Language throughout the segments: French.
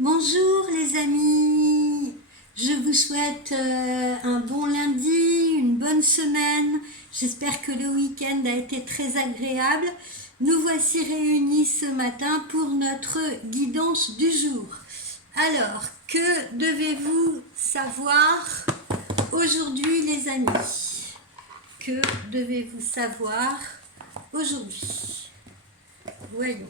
Bonjour les amis, je vous souhaite un bon lundi, une bonne semaine. J'espère que le week-end a été très agréable. Nous voici réunis ce matin pour notre guidance du jour. Alors, que devez-vous savoir aujourd'hui les amis? Que devez-vous savoir aujourd'hui? Voyons.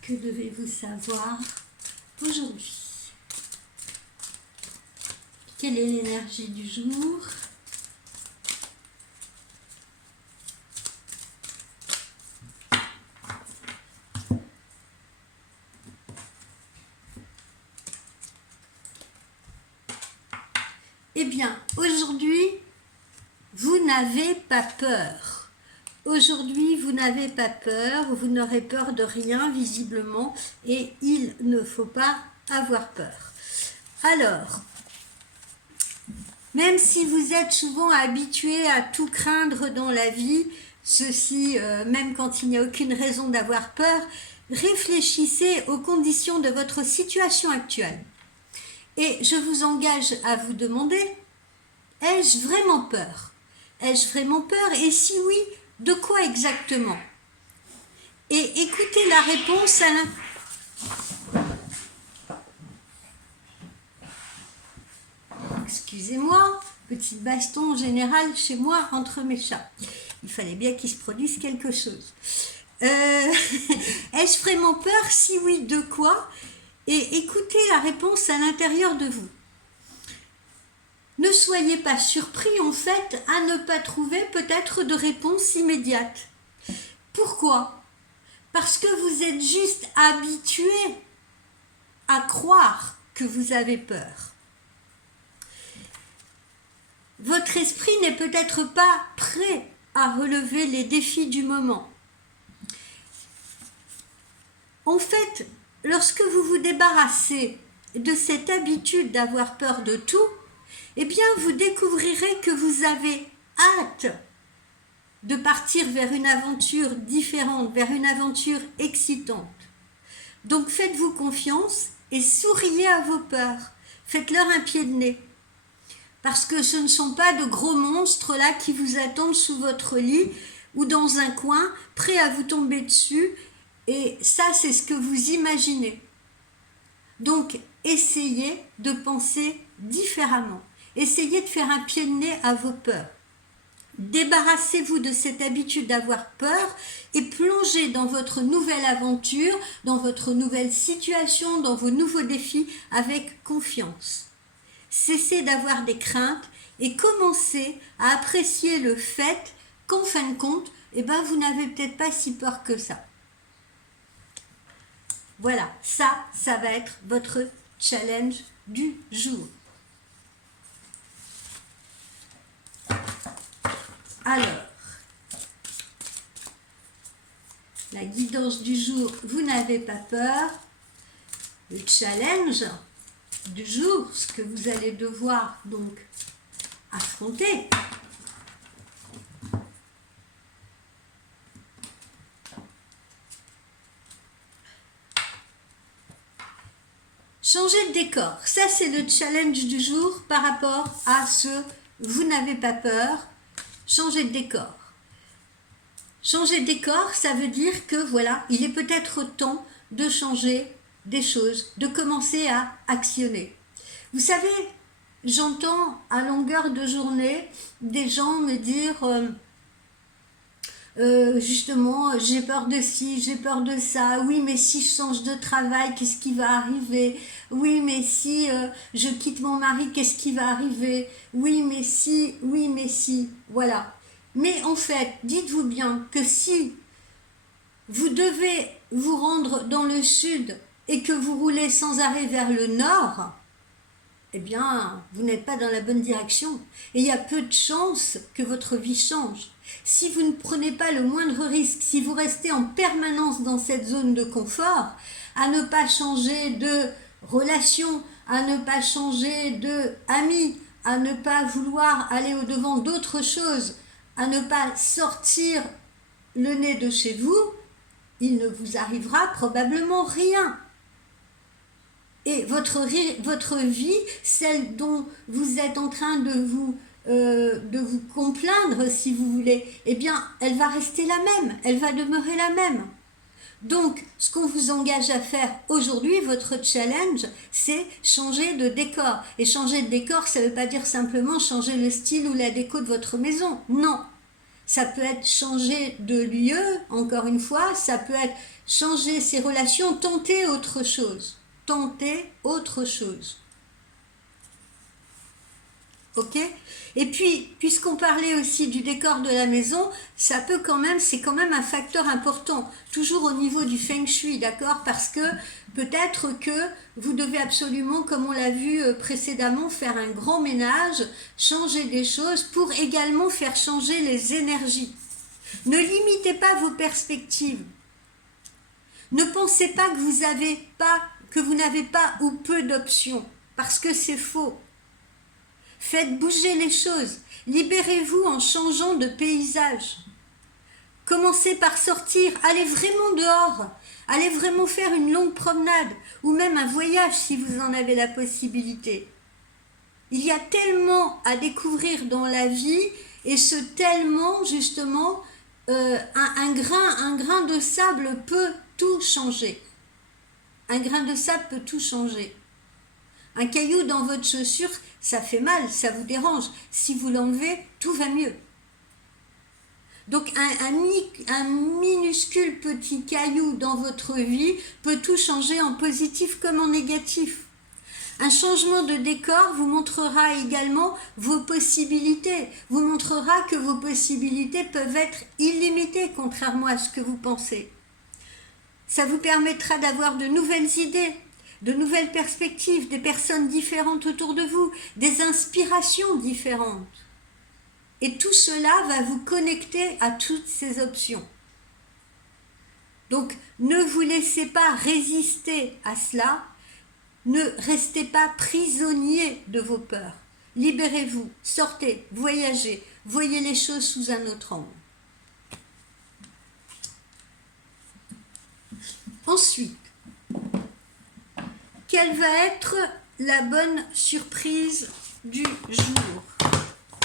Que devez-vous savoir aujourd'hui? Quelle est l'énergie du jour? Eh bien, aujourd'hui, vous n'avez pas peur. Aujourd'hui, vous n'avez pas peur, vous n'aurez peur de rien visiblement et il ne faut pas avoir peur. Alors, même si vous êtes souvent habitué à tout craindre dans la vie, ceci, même quand il n'y a aucune raison d'avoir peur, réfléchissez aux conditions de votre situation actuelle. Et je vous engage à vous demander, ai-je vraiment peur? Ai-je vraiment peur? Et si oui, de quoi exactement? Et écoutez la réponse à Excusez-moi, petit baston général chez moi entre mes chats. Il fallait bien qu'il se produise quelque chose. Ai-je vraiment peur? Si oui, de quoi? Et écoutez la réponse à l'intérieur de vous. Ne soyez pas surpris en fait à ne pas trouver peut-être de réponse immédiate. Pourquoi? Parce que vous êtes juste habitué à croire que vous avez peur. Votre esprit n'est peut-être pas prêt à relever les défis du moment. En fait, lorsque vous vous débarrassez de cette habitude d'avoir peur de tout, eh bien vous découvrirez que vous avez hâte de partir vers une aventure différente, vers une aventure excitante. Donc faites-vous confiance et souriez à vos peurs. Faites-leur un pied de nez. Parce que ce ne sont pas de gros monstres là qui vous attendent sous votre lit ou dans un coin, prêts à vous tomber dessus. Et ça, c'est ce que vous imaginez. Donc, essayez de penser différemment. Essayez de faire un pied de nez à vos peurs. Débarrassez-vous de cette habitude d'avoir peur et plongez dans votre nouvelle aventure, dans votre nouvelle situation, dans vos nouveaux défis avec confiance. Cessez d'avoir des craintes et commencez à apprécier le fait qu'en fin de compte, vous n'avez peut-être pas si peur que ça. Voilà, ça va être votre challenge du jour. Alors, la guidance du jour, vous n'avez pas peur. Le challenge du jour, ce que vous allez devoir donc affronter. Changer de décor, ça c'est le challenge du jour par rapport à ce vous n'avez pas peur, changer de décor. Changer de décor, ça veut dire que voilà, il est peut-être temps de changer des choses, de commencer à actionner. Vous savez, j'entends à longueur de journée des gens me dire justement j'ai peur de ci, j'ai peur de ça, oui mais si je change de travail, qu'est-ce qui va arriver? Oui mais si je quitte mon mari, qu'est-ce qui va arriver? Oui mais si, voilà. Mais en fait, dites-vous bien que si vous devez vous rendre dans le sud et que vous roulez sans arrêt vers le nord, eh bien, vous n'êtes pas dans la bonne direction. Et il y a peu de chances que votre vie change. Si vous ne prenez pas le moindre risque, si vous restez en permanence dans cette zone de confort, à ne pas changer de relation, à ne pas changer d'amis, à ne pas vouloir aller au-devant d'autres choses, à ne pas sortir le nez de chez vous, il ne vous arrivera probablement rien. Et votre vie, celle dont vous êtes en train de vous complaindre, si vous voulez, eh bien, elle va rester la même, elle va demeurer la même. Donc, ce qu'on vous engage à faire aujourd'hui, votre challenge, c'est changer de décor. Et changer de décor, ça ne veut pas dire simplement changer le style ou la déco de votre maison. Non. Ça peut être changer de lieu, encore une fois, ça peut être changer ses relations, tenter autre chose. Tenter autre chose. Ok ? Et puis, puisqu'on parlait aussi du décor de la maison, c'est quand même un facteur important, toujours au niveau du feng shui, d'accord ? Parce que peut-être que vous devez absolument, comme on l'a vu précédemment, faire un grand ménage, changer des choses pour également faire changer les énergies. Ne limitez pas vos perspectives. Ne pensez pas que vous n'avez pas ou peu d'options, parce que c'est faux. Faites bouger les choses. Libérez-vous en changeant de paysage. Commencez par sortir. Allez vraiment dehors. Allez vraiment faire une longue promenade ou même un voyage si vous en avez la possibilité. Il y a tellement à découvrir dans la vie et ce tellement, justement, un grain de sable peut tout changer. Un grain de sable peut tout changer. Un caillou dans votre chaussure, ça fait mal, ça vous dérange. Si vous l'enlevez, tout va mieux. Donc un minuscule petit caillou dans votre vie peut tout changer en positif comme en négatif. Un changement de décor vous montrera également vos possibilités, vous montrera que vos possibilités peuvent être illimitées, contrairement à ce que vous pensez. Ça vous permettra d'avoir de nouvelles idées, de nouvelles perspectives, des personnes différentes autour de vous, des inspirations différentes. Et tout cela va vous connecter à toutes ces options. Donc, ne vous laissez pas résister à cela, ne restez pas prisonnier de vos peurs. Libérez-vous, sortez, voyagez, voyez les choses sous un autre angle. Ensuite, quelle va être la bonne surprise du jour ?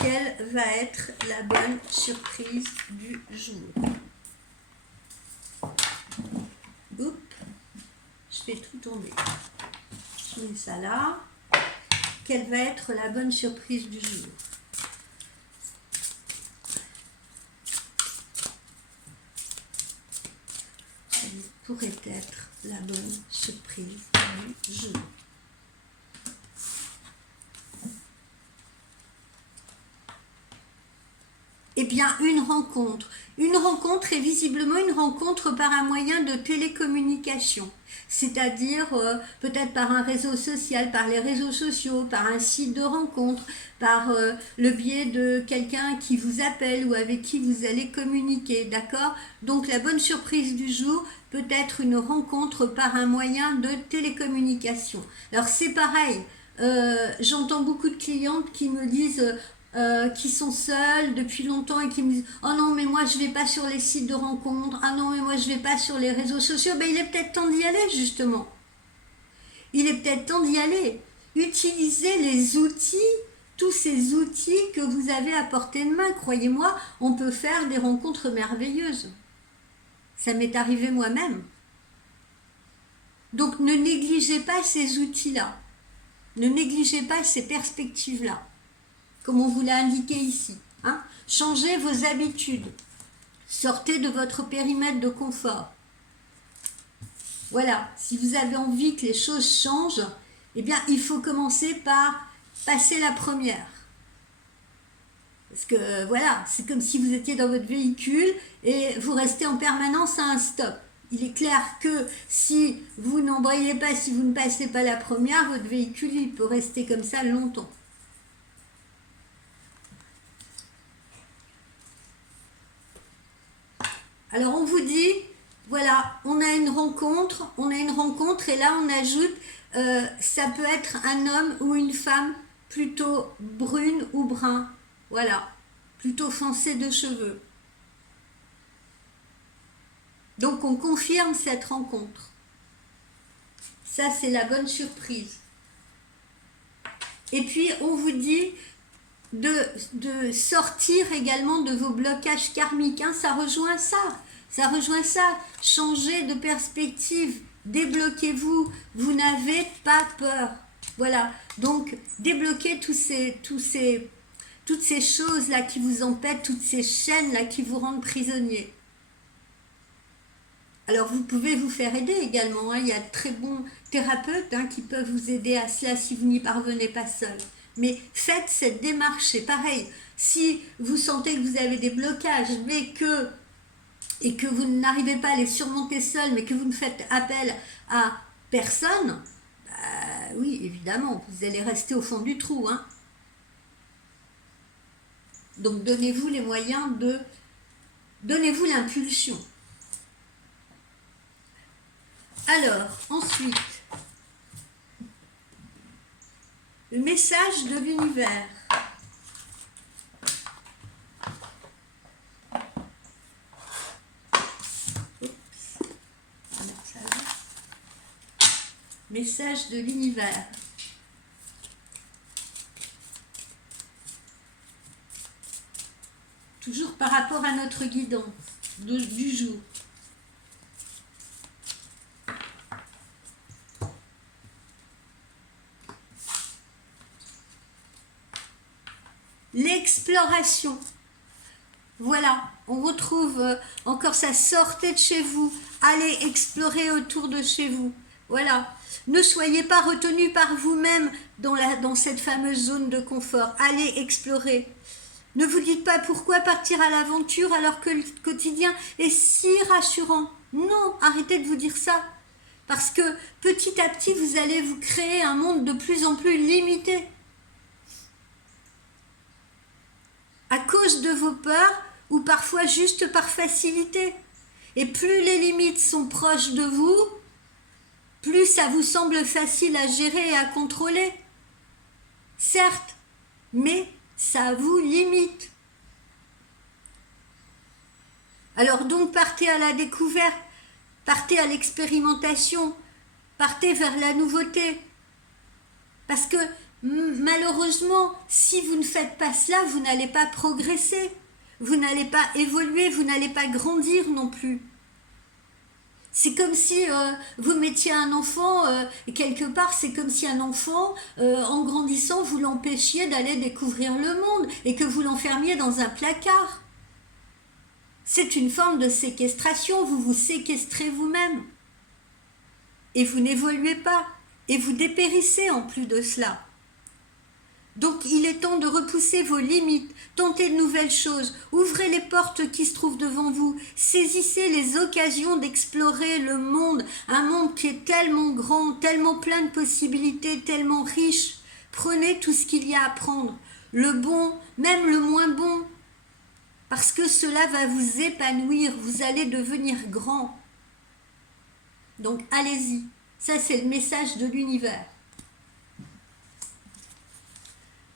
Quelle va être la bonne surprise du jour ? Oups, je fais tout tomber. Je mets ça là. Quelle va être la bonne surprise du jour ? Quelle pourrait être la bonne surprise du jour ? Eh bien, une rencontre. Une rencontre est visiblement une rencontre par un moyen de télécommunication, c'est-à-dire peut-être par un réseau social, par les réseaux sociaux, par un site de rencontre, par le biais de quelqu'un qui vous appelle ou avec qui vous allez communiquer, d'accord ? Donc la bonne surprise du jour peut être une rencontre par un moyen de télécommunication. Alors c'est pareil, j'entends beaucoup de clientes qui me disent... qui sont seuls depuis longtemps et qui me disent « Oh non, mais moi je vais pas sur les sites de rencontres. Ah non, mais moi je vais pas sur les réseaux sociaux. » Ben, il est peut-être temps d'y aller, justement. Il est peut-être temps d'y aller. Utilisez les outils, tous ces outils que vous avez à portée de main. Croyez-moi, on peut faire des rencontres merveilleuses. Ça m'est arrivé moi-même. Donc ne négligez pas ces outils-là. Ne négligez pas ces perspectives-là. Comme on vous l'a indiqué ici. Hein. Changez vos habitudes. Sortez de votre périmètre de confort. Voilà, si vous avez envie que les choses changent, eh bien, il faut commencer par passer la première. Parce que, voilà, c'est comme si vous étiez dans votre véhicule et vous restez en permanence à un stop. Il est clair que si vous n'embrayez pas, si vous ne passez pas la première, votre véhicule, il peut rester comme ça longtemps. Alors on vous dit, voilà, on a une rencontre et là on ajoute, ça peut être un homme ou une femme plutôt brune ou brun, voilà, plutôt foncé de cheveux. Donc on confirme cette rencontre. Ça, c'est la bonne surprise. Et puis, on vous dit de sortir également de vos blocages karmiques. Hein. Ça rejoint ça. Ça rejoint ça. Changez de perspective. Débloquez-vous. Vous n'avez pas peur. Voilà. Donc, débloquez toutes ces choses-là qui vous empêchent, toutes ces chaînes-là qui vous rendent prisonnier. Alors, vous pouvez vous faire aider également. Hein. Il y a de très bons thérapeutes qui peuvent vous aider à cela si vous n'y parvenez pas seul. Mais faites cette démarche, c'est pareil. Si vous sentez que vous avez des blocages, et que vous n'arrivez pas à les surmonter seul, mais que vous ne faites appel à personne, oui, évidemment, vous allez rester au fond du trou. Hein. Donc, donnez-vous les moyens donnez-vous l'impulsion. Alors, ensuite, le message de l'univers. Message de l'univers. Toujours par rapport à notre guidance du jour. L'exploration. Voilà, on retrouve encore ça, sortez de chez vous, allez explorer autour de chez vous. Voilà, ne soyez pas retenu par vous-même dans cette fameuse zone de confort, allez explorer. Ne vous dites pas pourquoi partir à l'aventure alors que le quotidien est si rassurant. Non, arrêtez de vous dire ça. Parce que petit à petit, vous allez vous créer un monde de plus en plus limité. À cause de vos peurs ou parfois juste par facilité. Et plus les limites sont proches de vous, plus ça vous semble facile à gérer et à contrôler. Certes, mais ça vous limite. Alors donc partez à la découverte, partez à l'expérimentation, partez vers la nouveauté. Parce que malheureusement, si vous ne faites pas cela, vous n'allez pas progresser, vous n'allez pas évoluer, vous n'allez pas grandir non plus. C'est comme si vous mettiez un enfant, quelque part, c'est comme si un enfant, en grandissant, vous l'empêchiez d'aller découvrir le monde et que vous l'enfermiez dans un placard. C'est une forme de séquestration, vous vous séquestrez vous-même. Et vous n'évoluez pas, et vous dépérissez en plus de cela. Donc il est temps de repousser vos limites, tentez de nouvelles choses, ouvrez les portes qui se trouvent devant vous, saisissez les occasions d'explorer le monde, un monde qui est tellement grand, tellement plein de possibilités, tellement riche. Prenez tout ce qu'il y a à prendre, le bon, même le moins bon, parce que cela va vous épanouir, vous allez devenir grand. Donc allez-y, ça c'est le message de l'univers.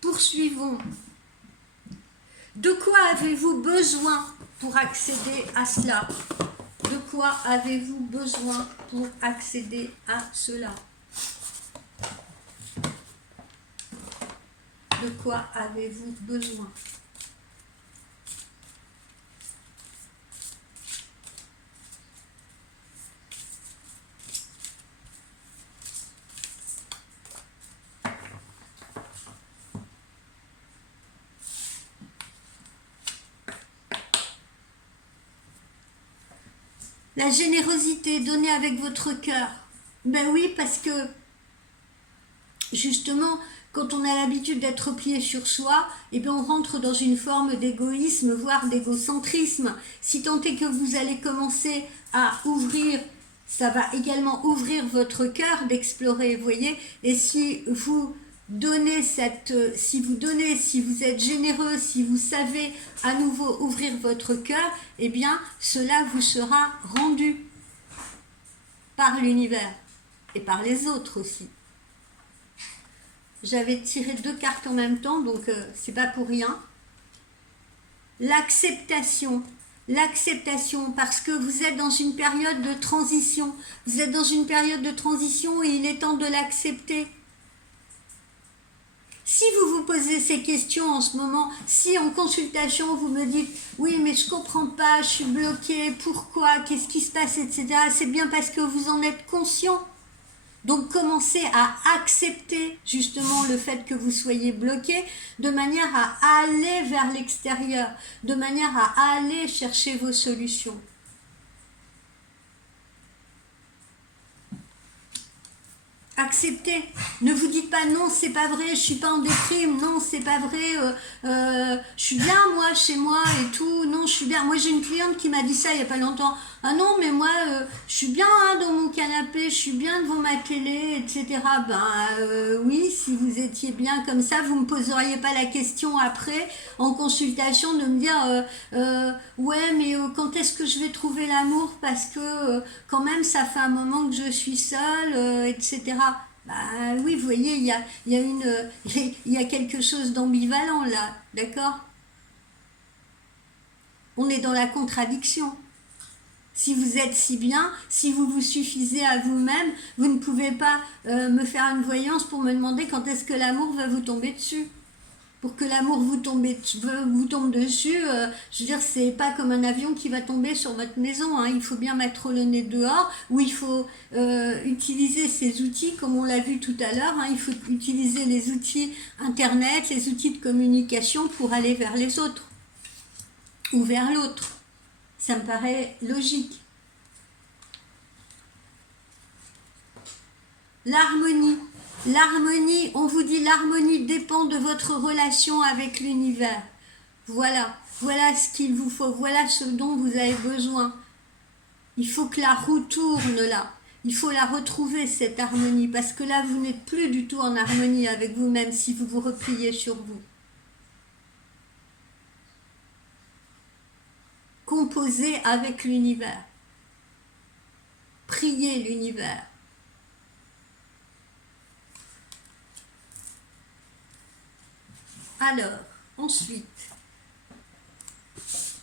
Poursuivons. De quoi avez-vous besoin pour accéder à cela? De quoi avez-vous besoin pour accéder à cela? De quoi avez-vous besoin? La générosité, donnée avec votre cœur. Ben oui, parce que justement, quand on a l'habitude d'être replié sur soi, eh bien on rentre dans une forme d'égoïsme, voire d'égocentrisme. Si tant est que vous allez commencer à ouvrir, ça va également ouvrir votre cœur d'explorer, vous voyez. Et si vous donnez si vous êtes généreux, si vous savez à nouveau ouvrir votre cœur, eh bien cela vous sera rendu par l'univers et par les autres aussi. J'avais tiré 2 cartes en même temps, donc c'est pas pour rien. L'acceptation. l'acceptation, parce que vous êtes dans une période de transition. Vous êtes dans une période de transition et il est temps de l'accepter. Si vous vous posez ces questions en ce moment, si en consultation vous me dites oui mais je comprends pas, je suis bloqué, pourquoi, qu'est-ce qui se passe, etc., c'est bien parce que vous en êtes conscient. Donc commencez à accepter justement le fait que vous soyez bloqué de manière à aller vers l'extérieur, de manière à aller chercher vos solutions. Acceptez. Ne vous dites pas non, c'est pas vrai, je suis pas en déprime, non, c'est pas vrai, je suis bien moi, chez moi et tout, non, je suis bien. Moi j'ai une cliente qui m'a dit ça il y a pas longtemps. Ah non, mais moi je suis bien hein, dans mon canapé, je suis bien devant ma télé, etc. Oui, si vous étiez bien comme ça, vous me poseriez pas la question après en consultation de me dire ouais, mais quand est-ce que je vais trouver l'amour parce que quand même ça fait un moment que je suis seule, etc. Bah oui, vous voyez, il y a quelque chose d'ambivalent là, d'accord? On est dans la contradiction. Si vous êtes si bien, si vous vous suffisez à vous-même, vous ne pouvez pas me faire une voyance pour me demander quand est-ce que l'amour va vous tomber dessus. Pour que l'amour vous tombe dessus, je veux dire, c'est pas comme un avion qui va tomber sur votre maison. Hein. Il faut bien mettre le nez dehors, ou il faut utiliser ces outils, comme on l'a vu tout à l'heure. Hein. Il faut utiliser les outils Internet, les outils de communication pour aller vers les autres, ou vers l'autre. Ça me paraît logique. L'harmonie. L'harmonie, on vous dit l'harmonie dépend de votre relation avec l'univers. Voilà ce qu'il vous faut, voilà ce dont vous avez besoin. Il faut que la roue tourne là. Il faut la retrouver, cette harmonie, parce que là, vous n'êtes plus du tout en harmonie avec vous-même si vous vous repliez sur vous. Composez avec l'univers. Priez l'univers. Alors, ensuite,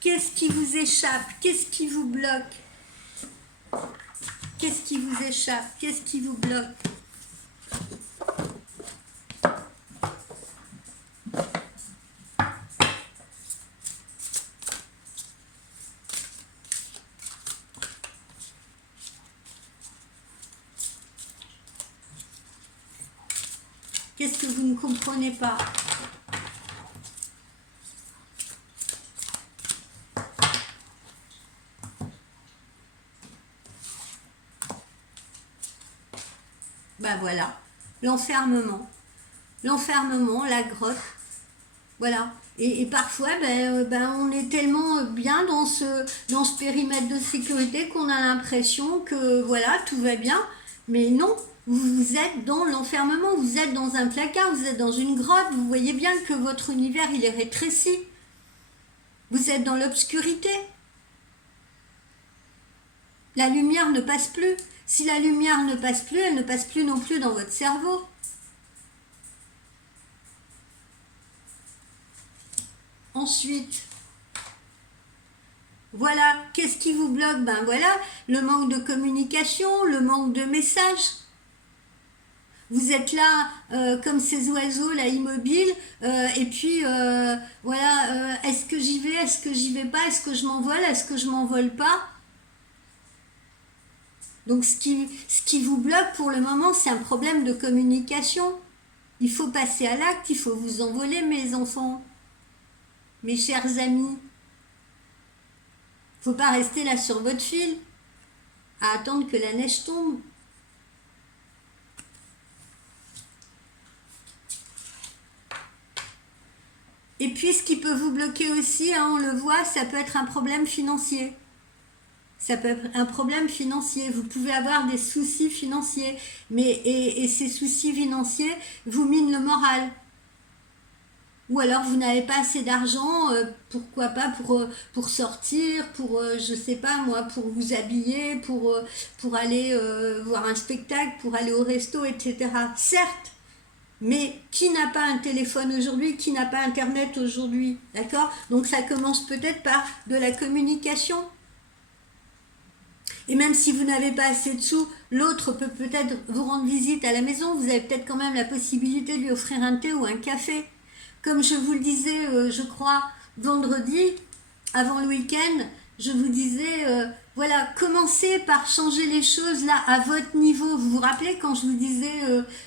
qu'est-ce qui vous échappe? Qu'est-ce qui vous bloque? Qu'est-ce qui vous échappe? Qu'est-ce qui vous bloque? Qu'est-ce que vous ne comprenez pas? Ben voilà, l'enfermement, la grotte, voilà. Et parfois, on est tellement bien dans ce périmètre de sécurité qu'on a l'impression que voilà, tout va bien, mais non. Vous êtes dans l'enfermement, vous êtes dans un placard, vous êtes dans une grotte, vous voyez bien que votre univers il est rétréci. Vous êtes dans l'obscurité. La lumière ne passe plus. Si la lumière ne passe plus, elle ne passe plus non plus dans votre cerveau. Ensuite, voilà, qu'est-ce qui vous bloque? Ben voilà, le manque de communication, le manque de messages. Vous êtes là comme ces oiseaux là immobiles et puis voilà, est-ce que j'y vais, est-ce que j'y vais pas, est-ce que je m'envole, est-ce que je m'envole pas? Donc ce qui vous bloque pour le moment, c'est un problème de communication. Il faut passer à l'acte, il faut vous envoler mes enfants, mes chers amis. Il ne faut pas rester là sur votre fil à attendre que la neige tombe. Et puis ce qui peut vous bloquer aussi, hein, on le voit, ça peut être un problème financier. Ça peut être un problème financier. Vous pouvez avoir des soucis financiers, et ces soucis financiers vous minent le moral. Ou alors vous n'avez pas assez d'argent, pourquoi pas pour sortir, pour, je sais pas moi, pour vous habiller, pour aller voir un spectacle, pour aller au resto, etc. Certes, Mais qui n'a pas un téléphone aujourd'hui, qui n'a pas Internet aujourd'hui, d'accord? Donc ça commence peut-être par de la communication. Et même si vous n'avez pas assez de sous, l'autre peut peut-être vous rendre visite à la maison. Vous avez peut-être quand même la possibilité de lui offrir un thé ou un café. Comme je vous le disais, je crois, vendredi, avant le week-end, je vous disais, voilà, commencez par changer les choses là à votre niveau. Vous vous rappelez quand je vous disais,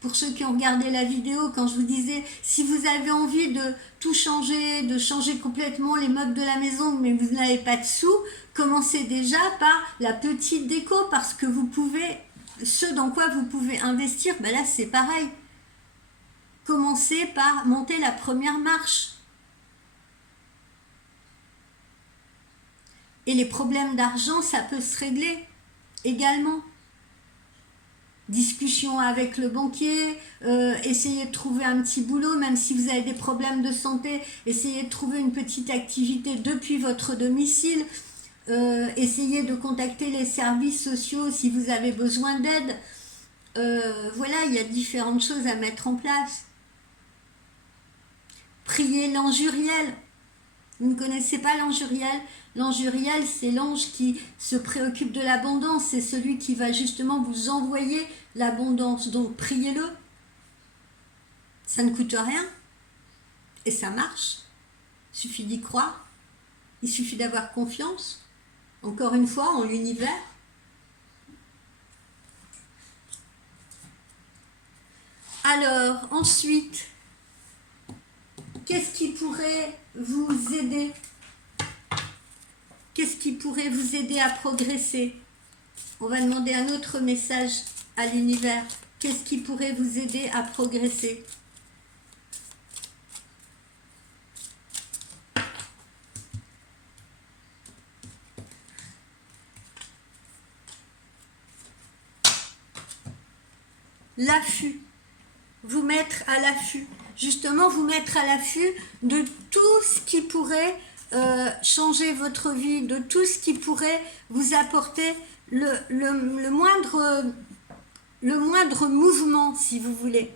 pour ceux qui ont regardé la vidéo, quand je vous disais, si vous avez envie de tout changer, de changer complètement les meubles de la maison, mais vous n'avez pas de sous, commencez déjà par la petite déco, parce que vous pouvez, ce dans quoi vous pouvez investir, ben là c'est pareil. Commencez par monter la première marche. Et les problèmes d'argent, ça peut se régler également. Discussion avec le banquier, essayez de trouver un petit boulot, même si vous avez des problèmes de santé, essayez de trouver une petite activité depuis votre domicile, essayez de contacter les services sociaux si vous avez besoin d'aide. Voilà, il y a différentes choses à mettre en place. Priez l'ange Uriel. Vous ne connaissez pas l'ange Uriel? L'ange Uriel, c'est l'ange qui se préoccupe de l'abondance. C'est celui qui va justement vous envoyer l'abondance. Donc, priez-le. Ça ne coûte rien. Et ça marche. Il suffit d'y croire. Il suffit d'avoir confiance. Encore une fois, en l'univers. Alors, ensuite, qu'est-ce qui pourrait vous aider? Qu'est-ce qui pourrait vous aider à progresser? On va demander un autre message à l'univers. Qu'est-ce qui pourrait vous aider à progresser? L'affût. Vous mettre à l'affût. Justement, vous mettre à l'affût de tout ce qui pourrait changer votre vie, de tout ce qui pourrait vous apporter le moindre mouvement, si vous voulez.